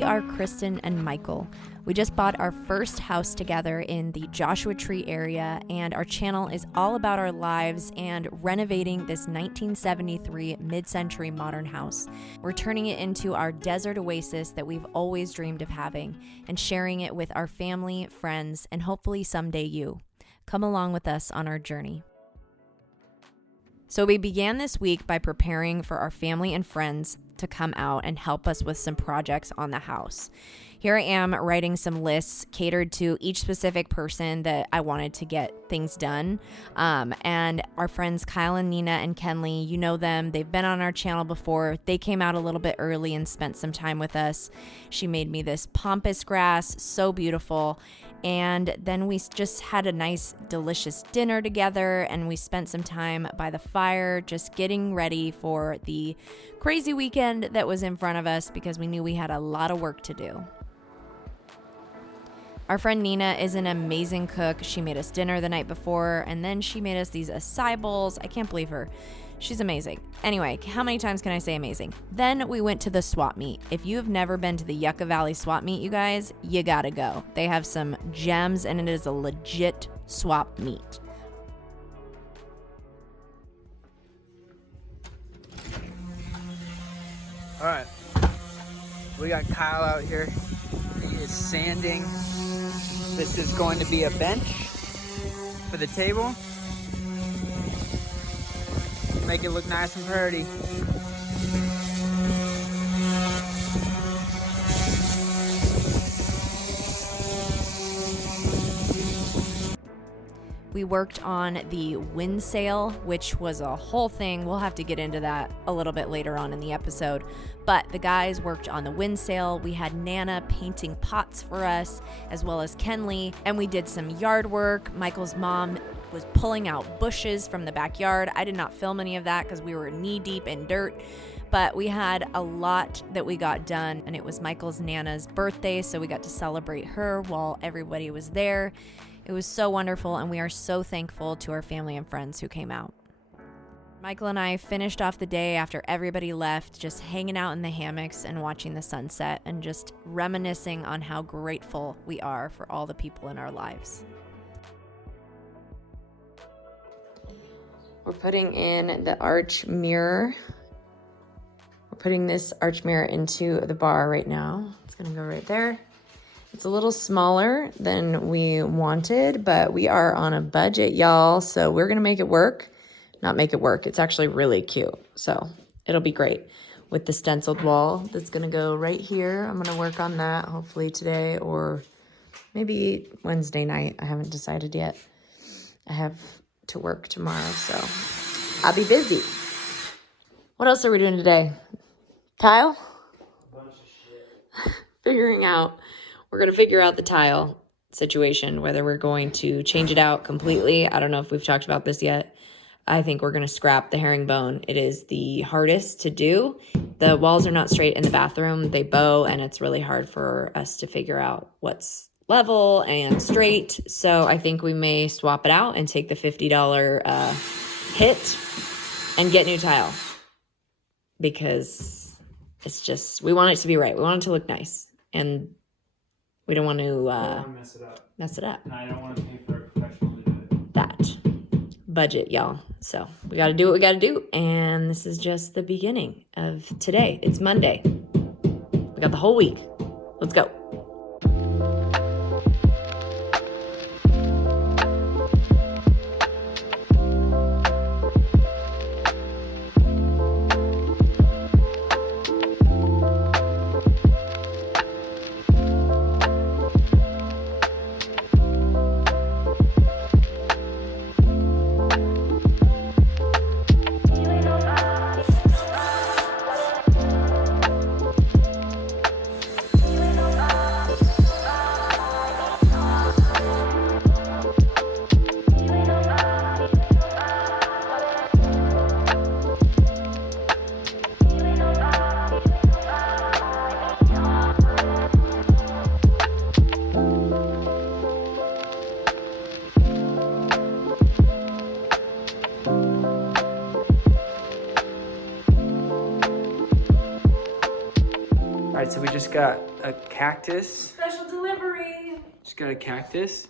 We are Kristen and Michael. We just bought our first house together in the Joshua Tree area, and our channel is all about our lives and renovating this 1973 mid-century modern house. We're turning it into our desert oasis that we've always dreamed of having and sharing it with our family, friends, and hopefully someday you. Come along with us on our journey. So we began this week by preparing for our family and friends to come out and help us with some projects on the house. Here I am writing some lists catered to each specific person that I wanted to get things done. And our friends Kyle and Nina and Kenley, you know them. They've been on our channel before. They came out a little bit early and spent some time with us. She made me this pampas grass, so beautiful. And then we just had a nice, delicious dinner together, and we spent some time by the fire just getting ready for the crazy weekend that was in front of us because we knew we had a lot of work to do. Our friend Nina is an amazing cook. She made us dinner the night before, and then she made us these acai bowls. I can't believe her. She's amazing. Anyway, how many times can I say amazing? Then we went to the swap meet. If you have never been to the Yucca Valley swap meet, you guys, you gotta go. They have some gems, and it is a legit swap meet. All right, we got Kyle out here. He is sanding. This is going to be a bench for the table. Make it look nice and pretty. We worked on the wind sail, which was a whole thing. We'll have to get into that a little bit later on in the episode. But the guys worked on the wind sail. We had Nana painting pots for us, as well as Kenley. And we did some yard work. Michael's mom was pulling out bushes from the backyard. I did not film any of that because we were knee deep in dirt. But we had a lot that we got done, and it was Michael's Nana's birthday, so we got to celebrate her while everybody was there. It was so wonderful, and we are so thankful to our family and friends who came out. Michael and I finished off the day after everybody left, just hanging out in the hammocks and watching the sunset and just reminiscing on how grateful we are for all the people in our lives. We're putting in the arch mirror. We're putting this arch mirror into the bar right now. It's gonna go right there. It's a little smaller than we wanted, but we are on a budget, y'all. So we're gonna make it work. Not make it work. It's actually really cute. So it'll be great with the stenciled wall that's gonna go right here. I'm gonna work on that hopefully today or maybe Wednesday night. I haven't decided yet. I have to work tomorrow, so I'll be busy. What else are we doing today? Tile? A bunch of shit. We're going to figure out the tile situation, whether we're going to change it out completely. I don't know if we've talked about this yet. I think we're going to scrap the herringbone. It is the hardest to do. The walls are not straight in the bathroom. They bow, and it's really hard for us to figure out what's level and straight. So I think we may swap it out and take the $50 hit and get new tile. Because it's just, we want it to be right. We want it to look nice. And we don't want to mess it up. And I don't want to pay for a professional to do it. That budget, y'all. So we got to do what we got to do. And this is just the beginning of today. It's Monday. We got the whole week. Let's go. right, so we just got a cactus. Special delivery. Just got a cactus.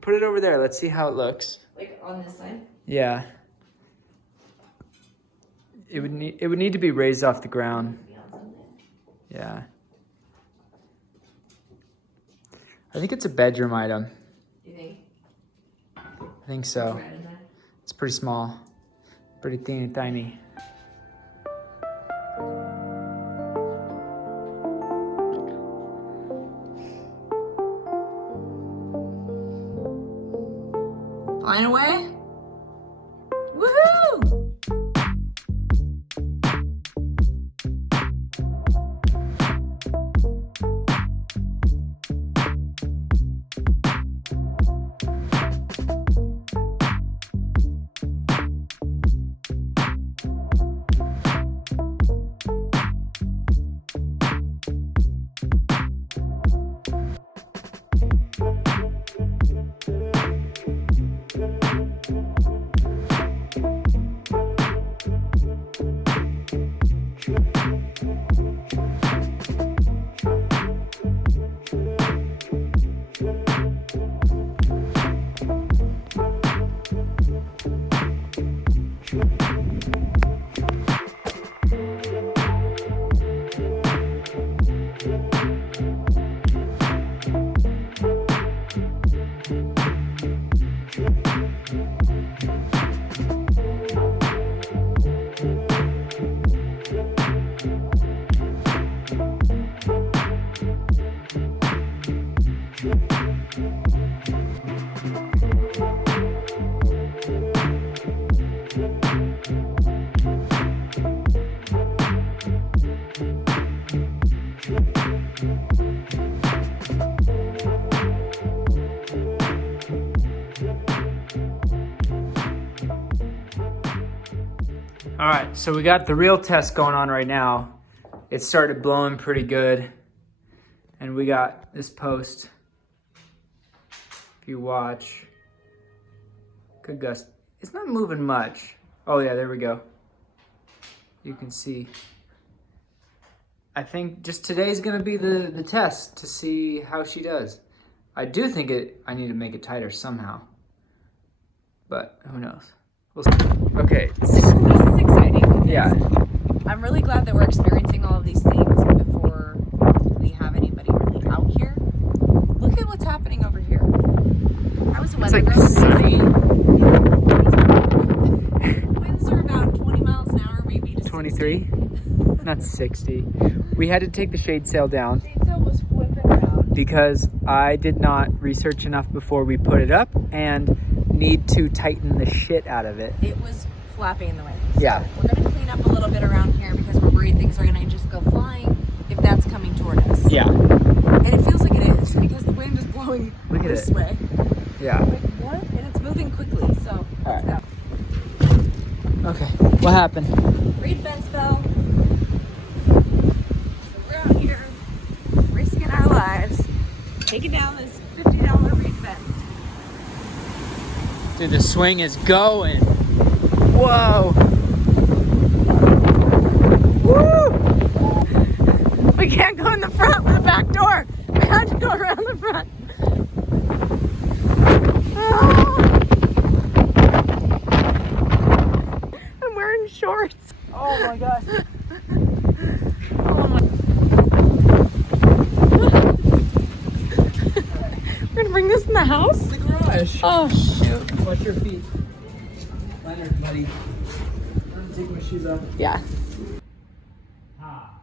Put it over there. Let's see how it looks. Like on this side? Yeah. It would need to be raised off the ground. Yeah. I think it's a bedroom item. You think? I think so. It's pretty small. Pretty teeny tiny. Flying away? Woohoo! All right, so we got the real test going on right now. It started blowing pretty good. And we got this post. If you watch, good gust. It's not moving much. Oh yeah, there we go. You can see. I think just today's gonna be the test to see how she does. I do think I need to make it tighter somehow. But who knows? We'll see. Okay. This is exciting. Yeah. I'm really glad that we're experiencing all of these things before we have anybody really out here. Look at what's happening over here. How is the weather? It's like sunny. Winds are about 20 miles an hour, maybe to 23? Not 60. We had to take the shade sail down. Shade sail was whipping around. Because I did not research enough before we put it up and need to tighten the shit out of it. It was flapping in the wind. So yeah. We're going to clean up a little bit around here because we're worried things are going to just go flying if that's coming toward us. Yeah. And it feels like it is because the wind is blowing this way. Yeah. Like, what? And it's moving quickly, so let's go. Okay, what happened? Reed fence fell. So we're out here risking our lives, taking down this $50 reed fence. Dude, the swing is going. Whoa. Woo! We can't go in the front with the back door. We have to go around the front. Oh. I'm wearing shorts. Oh my gosh. Oh my. We're gonna bring this in the house? The garage. Oh shoot. Watch your feet. Leonard, buddy. I'm gonna take my shoes off. Yeah. Ah.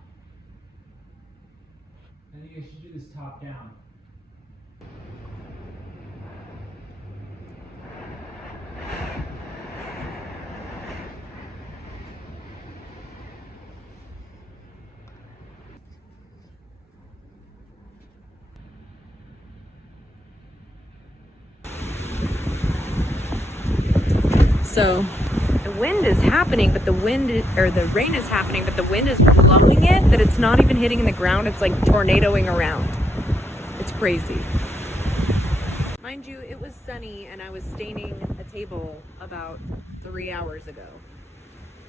I think I should do this top down. So the wind is happening, but the rain is happening, but the wind is blowing it that it's not even hitting the ground. It's like tornadoing around. It's crazy. Mind you, it was sunny and I was staining a table about 3 hours ago.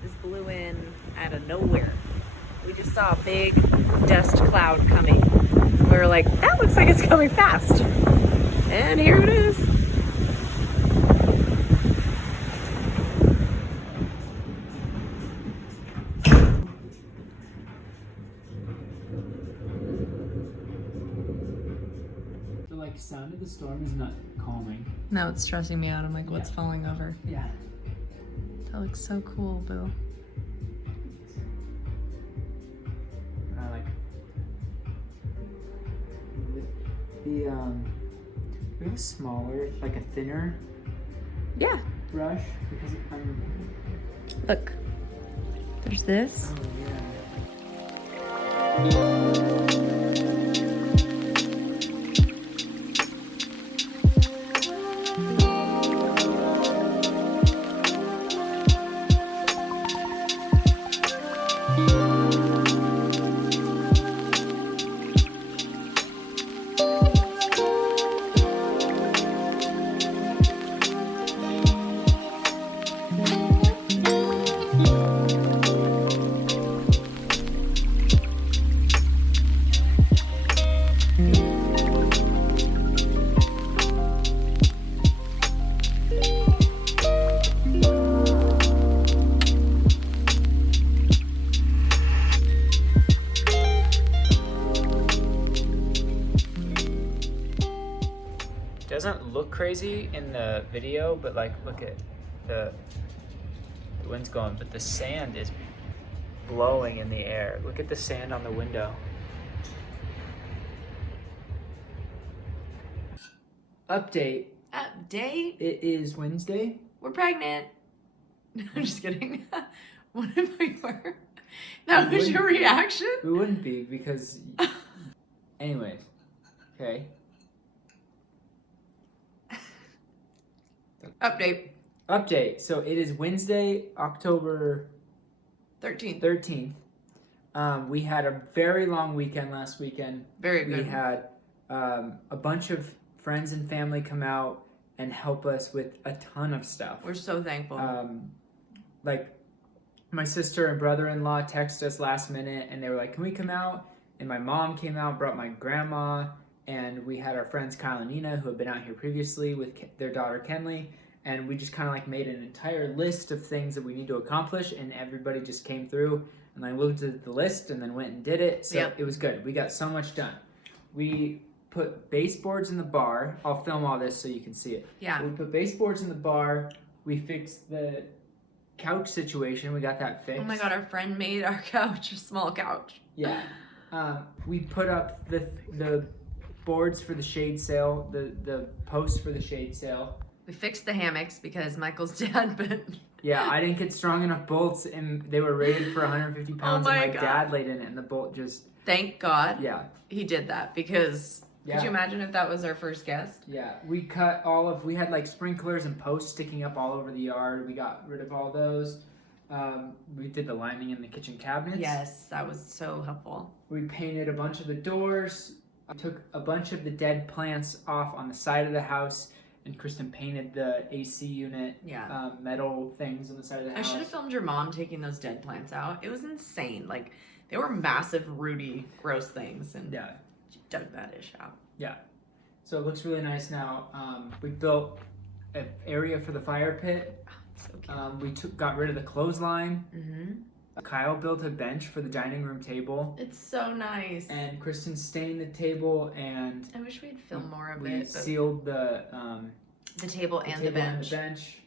This blew in out of nowhere. We just saw a big dust cloud coming. We were like, that looks like it's coming fast. And here it is. The like sound of the storm is not calming. No, it's stressing me out. I'm like, what's falling over? Yeah. That looks so cool, Bill. I like the we have a smaller, like a thinner Yeah. brush because I'm. Look. There's this. Oh yeah. Doesn't look crazy in the video, but like look at the wind's going, but the sand is blowing in the air. Look at the sand on the window. Update. Update? It is Wednesday. We're pregnant. No, I'm just kidding. What if we were? That was your reaction? We wouldn't be because anyways. Okay. Update. So it is Wednesday, October 13th. We had a very long weekend last weekend. Very good. We had a bunch of friends and family come out and help us with a ton of stuff. We're so thankful. Like my sister and brother-in-law texted us last minute and they were like, can we come out? And my mom came out, brought my grandma, and we had our friends Kyle and Nina who had been out here previously with their daughter Kenley. And we just kind of like made an entire list of things that we need to accomplish, and everybody just came through and I looked at the list and then went and did it. So It was good. We got so much done. We put baseboards in the bar. I'll film all this so you can see it. Yeah. We put baseboards in the bar. We fixed the couch situation. We got that fixed. Oh my God, our friend made our couch a small couch. Yeah. We put up the boards for the shade sail, the posts for the shade sail. We fixed the hammocks because Michael's dad, but yeah, I didn't get strong enough bolts, and they were rated for 150 pounds, and my dad laid in it, and the bolt just... Thank God he did that, because could you imagine if that was our first guest? Yeah, we had like sprinklers and posts sticking up all over the yard. We got rid of all those. We did the lining in the kitchen cabinets. Yes, that was so helpful. We painted a bunch of the doors. I took a bunch of the dead plants off on the side of the house, and Kristen painted the AC unit, metal things on the side of the house. I should have filmed your mom taking those dead plants out. It was insane. Like, they were massive, rooty, gross things, and she dug that ish out. Yeah. So it looks really nice now. We built an area for the fire pit. So cute. We got rid of the clothesline. Mm-hmm. Kyle built a bench for the dining room table. It's so nice. And Kristen stained the table, and I wish we'd film more of it. We sealed the table and the bench.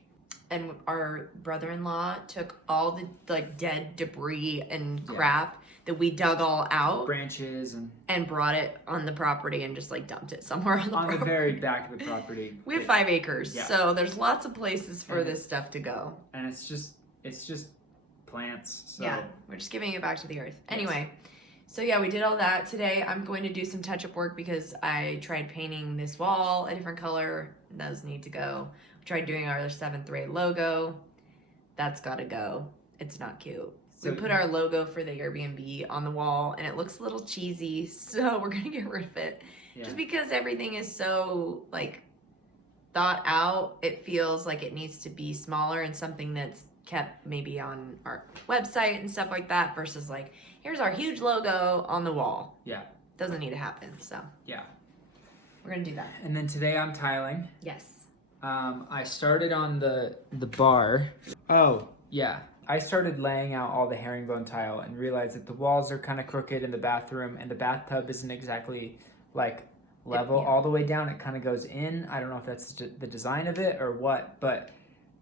And our brother-in-law took all the like dead debris and crap that we dug all out, branches, and brought it on the property and just like dumped it somewhere on the property. The very back of the property. We have 5 acres, so there's lots of places for this stuff to go. And it's just plants. So. Yeah, we're just giving it back to the earth. Anyway, so yeah, we did all that. Today I'm going to do some touch-up work because I tried painting this wall a different color. Those need to go. We tried doing our 7th grade logo. That's got to go. It's not cute. So we put our logo for the Airbnb on the wall, and it looks a little cheesy, so we're going to get rid of it. Yeah. Just because everything is so, like, thought out, it feels like it needs to be smaller and something that's kept maybe on our website and stuff like that versus like, here's our huge logo on the wall. Yeah. Doesn't need to happen, so. Yeah. We're gonna do that. And then today I'm tiling. Yes. I started on the bar. Oh, yeah. I started laying out all the herringbone tile and realized that the walls are kind of crooked in the bathroom and the bathtub isn't exactly like level all the way down. It kind of goes in. I don't know if that's the design of it or what, but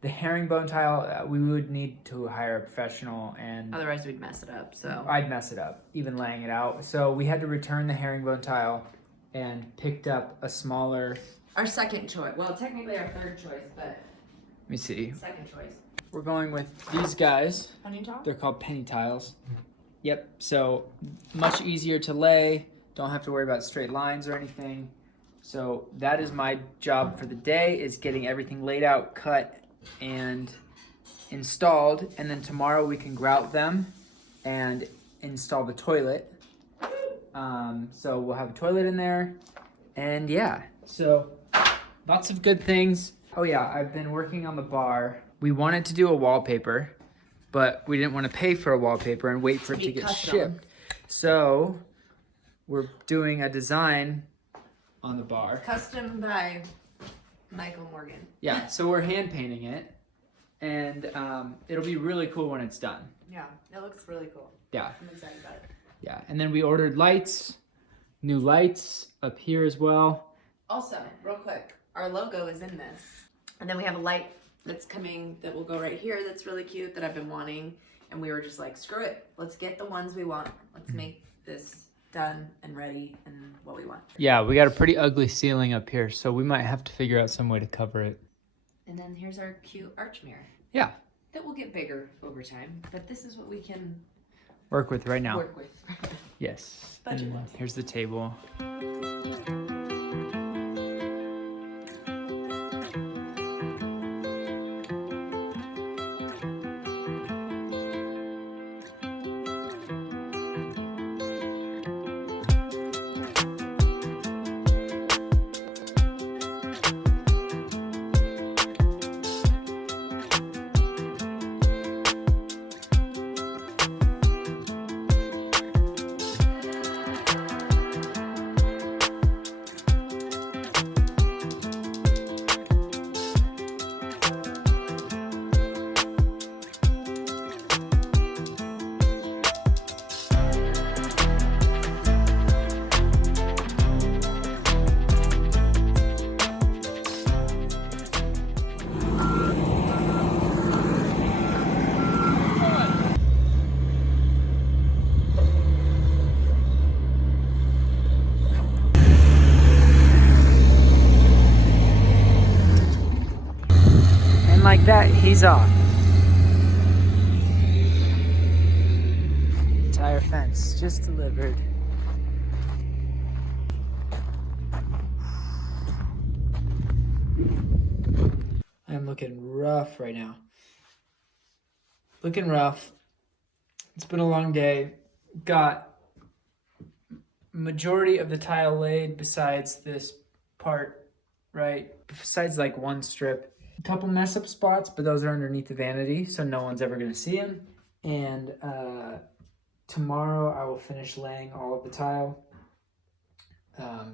the herringbone tile, we would need to hire a professional and... Otherwise we'd mess it up, so. I'd mess it up, even laying it out. So we had to return the herringbone tile and picked up a smaller... Our second choice. Well, technically our third choice, but... Let me see. Second choice. We're going with these guys. Penny tile? They're called penny tiles. Yep, so much easier to lay. Don't have to worry about straight lines or anything. So that is my job for the day, is getting everything laid out, cut, and installed. And then tomorrow we can grout them and install the toilet. So we'll have a toilet in there. And yeah, so lots of good things. Oh yeah, I've been working on the bar. We wanted to do a wallpaper, but we didn't want to pay for a wallpaper and wait for it to get shipped. So we're doing a design on the bar. Custom by Michael Morgan. Yeah, so we're hand painting it, and it'll be really cool when it's done. Yeah, it looks really cool. Yeah. I'm excited about it. Yeah, and then we ordered lights, new lights up here as well. Also, real quick, our logo is in this. And then we have a light that's coming that will go right here that's really cute that I've been wanting. And we were just like, screw it. Let's get the ones we want. Let's make this done and ready and what we want. Yeah, we got a pretty ugly ceiling up here, so we might have to figure out some way to cover it. And then here's our cute arch mirror. Yeah. That will get bigger over time, but this is what we can work with right now. work with. Yes. Budget-wise. And here's the table. Like that, he's off. Entire fence just delivered. I'm looking rough right now. Looking rough. It's been a long day. Got majority of the tile laid besides this part, right? Besides like one strip. A couple mess up spots, but those are underneath the vanity, so no one's ever gonna see them. And tomorrow I will finish laying all of the tile. I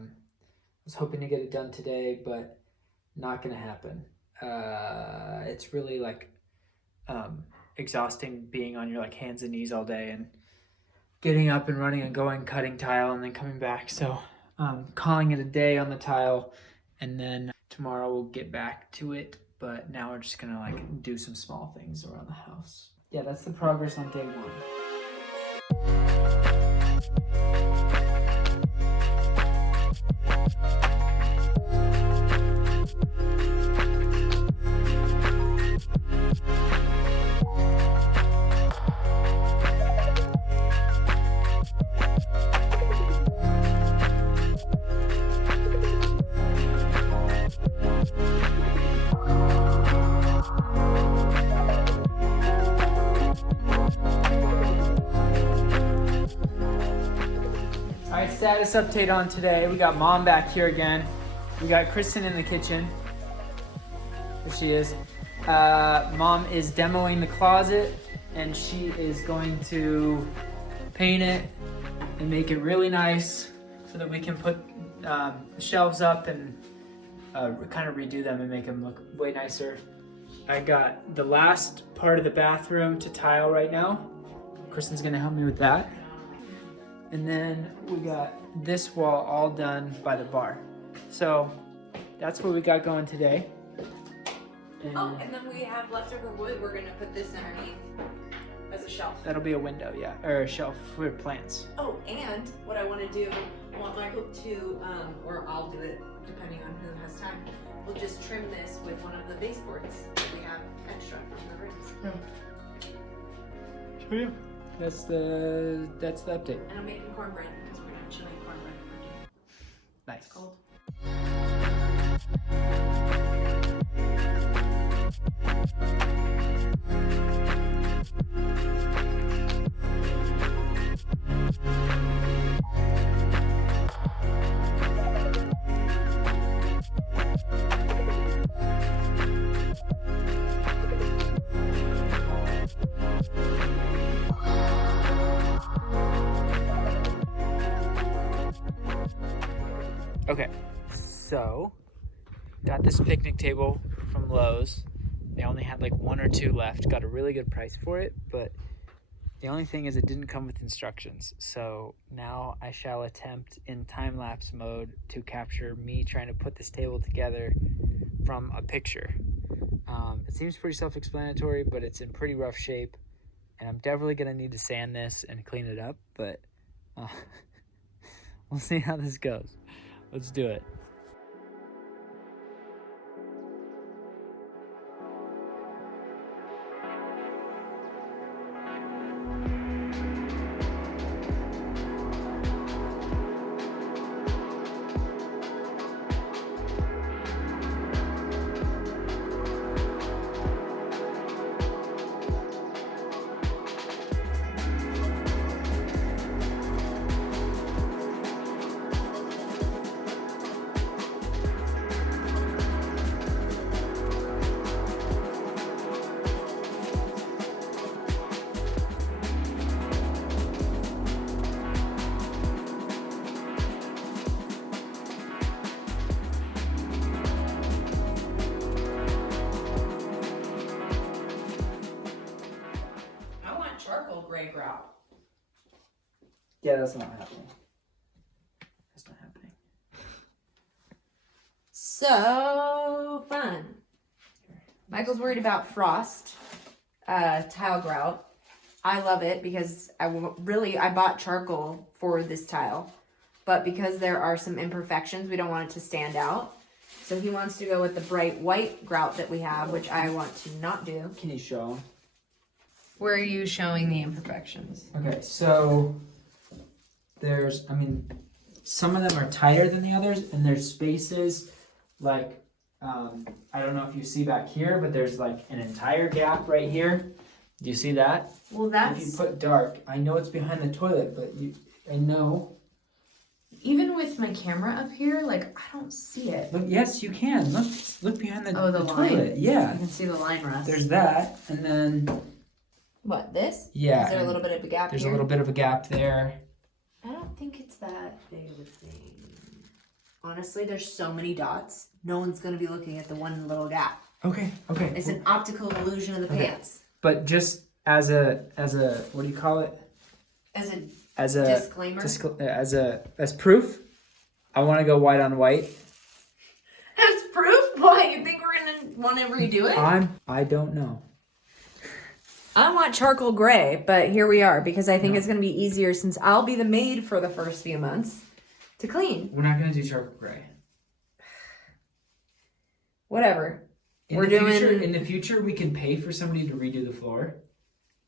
was hoping to get it done today, but not gonna happen. It's really like exhausting being on your like hands and knees all day and getting up and running and going, cutting tile and then coming back. So calling it a day on the tile, and then tomorrow we'll get back to it. But now we're just gonna like do some small things around the house. Yeah, that's the progress on day one. Status update on today. We got Mom back here again. We got Kristen in the kitchen. There she is. Mom is demoing the closet, and she is going to paint it and make it really nice so that we can put shelves up and kind of redo them and make them look way nicer. I got the last part of the bathroom to tile right now. Kristen's gonna help me with that. And then we got this wall all done by the bar. So that's what we got going today. And then we have leftover wood. We're gonna put this underneath as a shelf. That'll be a window, yeah, or a shelf for plants. Oh, and what I want to do, I want Michael to, or I'll do it depending on who has time. We'll just trim this with one of the baseboards that we have extra from the rooms. Yeah. Yeah. That's the update. And I'm making cornbread because we're not chilling cornbread. Nice. It's cold. Okay, so got this picnic table from Lowe's. They only had like 1 or 2 left. Got a really good price for it, but the only thing is it didn't come with instructions. So now I shall attempt in time-lapse mode to capture me trying to put this table together from a picture. It seems pretty self-explanatory, but it's in pretty rough shape, and I'm definitely gonna need to sand this and clean it up, but we'll see how this goes. Let's do it. Charcoal gray grout. Yeah, that's not happening. That's not happening. So fun. Michael's worried about frost, tile grout. I love it because I bought charcoal for this tile, but because there are some imperfections, we don't want it to stand out. So he wants to go with the bright white grout that we have, which I want to not do. Can you show them? Where are you showing the imperfections? Okay, so there's, some of them are tighter than the others, and there's spaces like, I don't know if you see back here, but there's like an entire gap right here. Do you see that? Well, that's... If you put dark, I know it's behind the toilet, but I know. Even with my camera up here, like, I don't see it. Look, yes, you can. Look behind the, the toilet. Yeah. You can see the line rust. There's that, and then... What, this? Yeah. Is there a little bit of a gap There's here? a little bit of a gap there. I don't think it's that big of a thing. Honestly, there's so many dots. No one's going to be looking at the one little gap. Okay. It's an optical illusion of the pants. But just as a what do you call it? As a disclaimer? As proof, I want to go white on white. As proof? Why? You think we're going to want to redo it? I don't know. I want charcoal gray, but here we are because I think it's going to be easier since I'll be the maid for the first few months to clean. We're not going to do charcoal gray. Whatever. In the future, we can pay for somebody to redo the floor.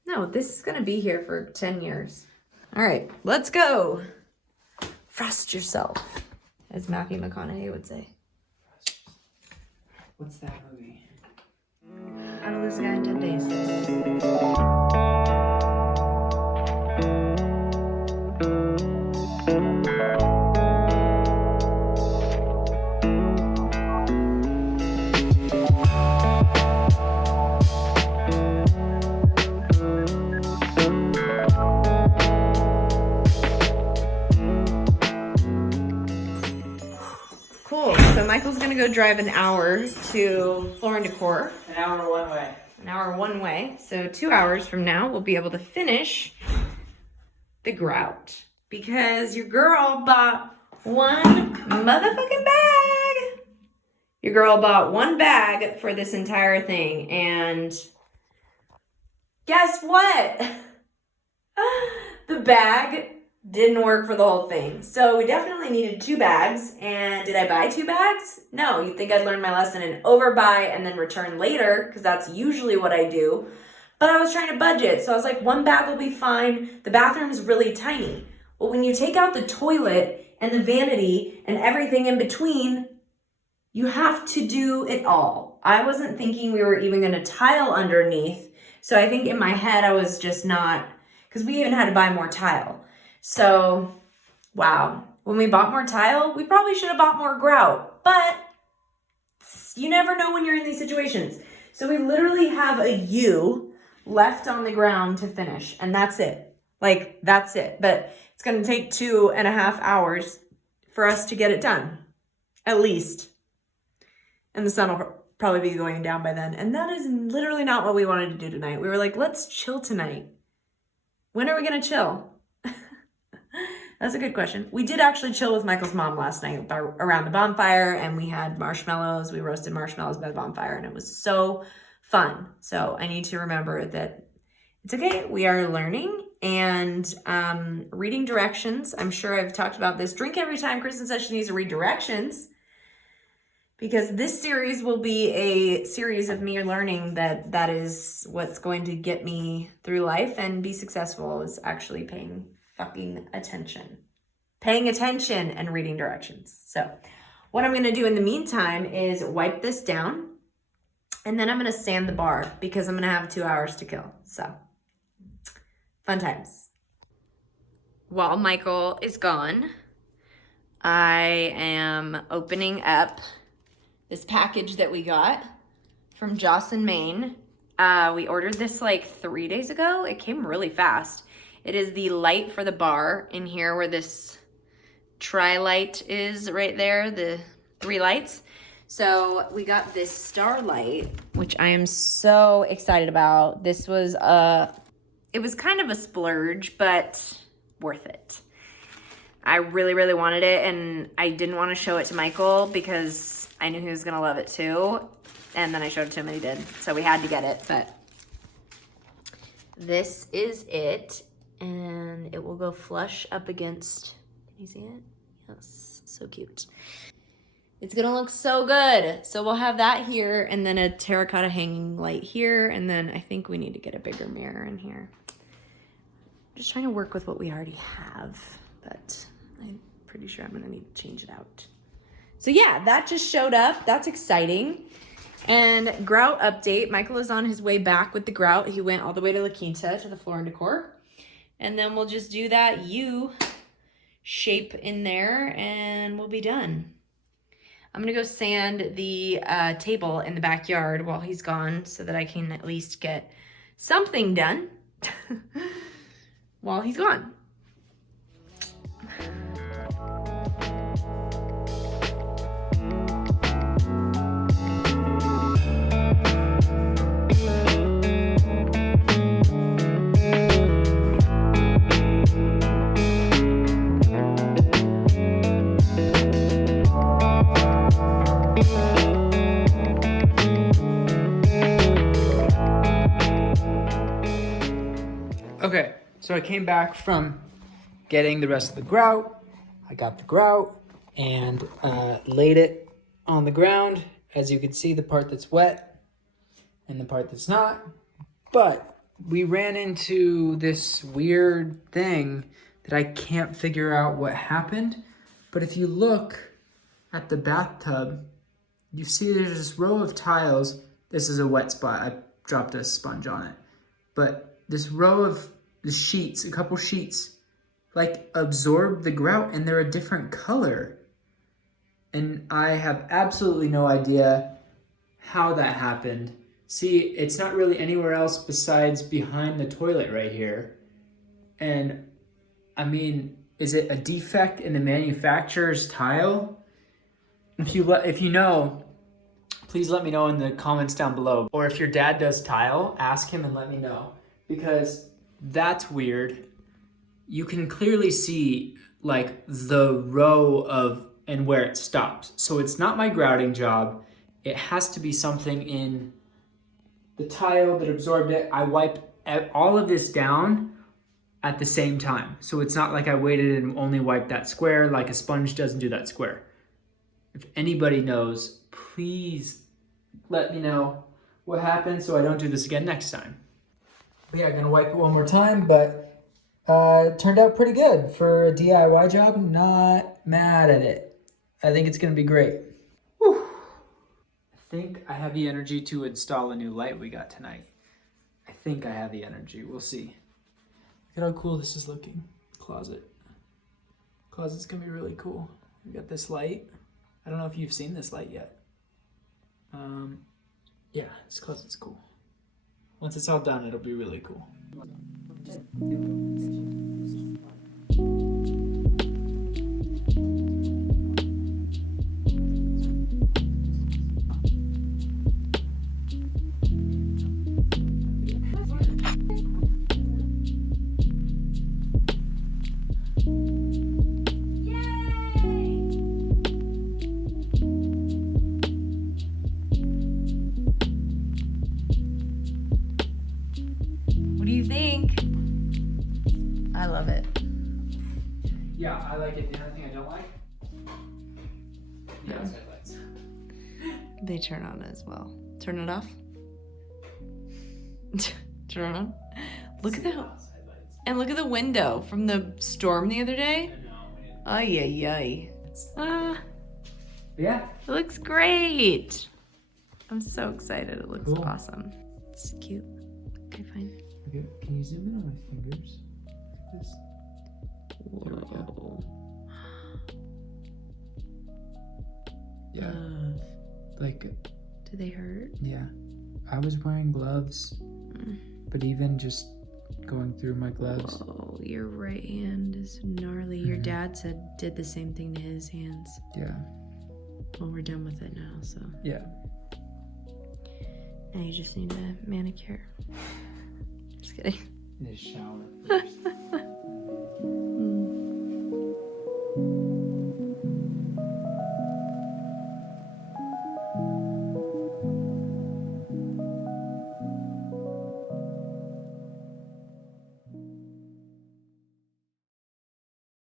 No, this is going to be here for 10 years. All right, let's go. Frost yourself, as Matthew McConaughey would say. What's that movie? How to Lose a Guy in 10 Days. So Michael's gonna go drive an hour to Floor and Decor. An hour one way. An hour one way. So 2 hours from now, we'll be able to finish the grout. Because your girl bought one motherfucking bag. Your girl bought one bag for this entire thing. And guess what? The bag didn't work for the whole thing. So we definitely needed 2 bags. And did I buy 2 bags? No, you'd think I'd learn my lesson and overbuy and then return later, because that's usually what I do. But I was trying to budget. So I was like, 1 bag will be fine. The bathroom is really tiny. Well, when you take out the toilet and the vanity and everything in between, you have to do it all. I wasn't thinking we were even going to tile underneath. So I think in my head, I was just not, because we even had to buy more tile. So, wow. When we bought more tile, we probably should have bought more grout. But you never know when you're in these situations. So we literally have a U left on the ground to finish. And that's it. Like, that's it. But it's going to take 2.5 hours for us to get it done. At least. And the sun will probably be going down by then. And that is literally not what we wanted to do tonight. We were like, let's chill tonight. When are we going to chill? That's a good question. We did actually chill with Michael's mom last night around the bonfire, and we had marshmallows. We roasted marshmallows by the bonfire, and it was so fun. So I need to remember that it's okay. We are learning and reading directions. I'm sure I've talked about this. Drink every time Kristen says she needs to read directions, because this series will be a series of me learning that is what's going to get me through life and be successful, is actually paying fucking attention. Paying attention and reading directions. So what I'm going to do in the meantime is wipe this down, and then I'm going to sand the bar because I'm going to have 2 hours to kill. So fun times. While Michael is gone, I am opening up this package that we got from Joss in Maine. We ordered this like 3 days ago. It came really fast. It is the light for the bar in here where this tri-light is right there, the 3 lights. So we got this starlight, which I am so excited about. This was it was kind of a splurge, but worth it. I really, really wanted it, and I didn't want to show it to Michael because I knew he was going to love it too. And then I showed it to him and he did. So we had to get it, but this is it. And it will go flush up against, can you see it? Yes, so cute. It's gonna look so good. So we'll have that here, and then a terracotta hanging light here, and then I think we need to get a bigger mirror in here. Just trying to work with what we already have, but I'm pretty sure I'm gonna need to change it out. So yeah, that just showed up. That's exciting. And grout update, Michael is on his way back with the grout. He went all the way to La Quinta to the Floor and Decor. And then we'll just do that U shape in there and we'll be done. I'm gonna go sand the table in the backyard while he's gone so that I can at least get something done while he's gone. Okay, so I came back from getting the rest of the grout. I got the grout and laid it on the ground. As you can see, the part that's wet and the part that's not. But we ran into this weird thing that I can't figure out what happened. But if you look at the bathtub, you see there's this row of tiles. This is a wet spot. I dropped a sponge on it. But this row of the sheets, a couple sheets, like absorb the grout and they're a different color. And I have absolutely no idea how that happened. See, it's not really anywhere else besides behind the toilet right here. And I mean, is it a defect in the manufacturer's tile? If you know, please let me know in the comments down below. Or if your dad does tile, ask him and let me know. Because that's weird. You can clearly see like the row of and where it stops. So it's not my grouting job. It has to be something in the tile that absorbed it. I wipe all of this down at the same time. So it's not like I waited and only wiped that square, like a sponge doesn't do that square. If anybody knows, please let me know what happened so I don't do this again next time. But yeah, I'm gonna wipe it one more time, but it turned out pretty good for a DIY job. Not mad at it. I think it's gonna be great. Whew. I think I have the energy to install a new light we got tonight. I think I have the energy, we'll see. Look at how cool this is looking. Closet. Closet's gonna be really cool. We got this light. I don't know if you've seen this light yet. Yeah, this closet's cool. Once it's all done, it'll be really cool. What do you think? I love it. Yeah, I like it. The only thing I don't like? The outside lights. They turn on as well. Turn it off. Turn it on. Look at that. Outside lights. And look at the window from the storm the other day. Ay, ay, ay. Ah, Yeah. it looks great. I'm so excited. It looks Cool. awesome. It's cute. Okay, fine. Okay, can you zoom in on my fingers? Like this? There we go. Whoa. Yeah. Love. Like, Do they hurt? yeah. I was wearing gloves, Mm. but even just going through my gloves. Whoa, your right hand is gnarly. Your Mhm. dad did the same thing to his hands. Yeah. Well, we're done with it now, so Yeah. now you just need a manicure. Just kidding. In the shower first.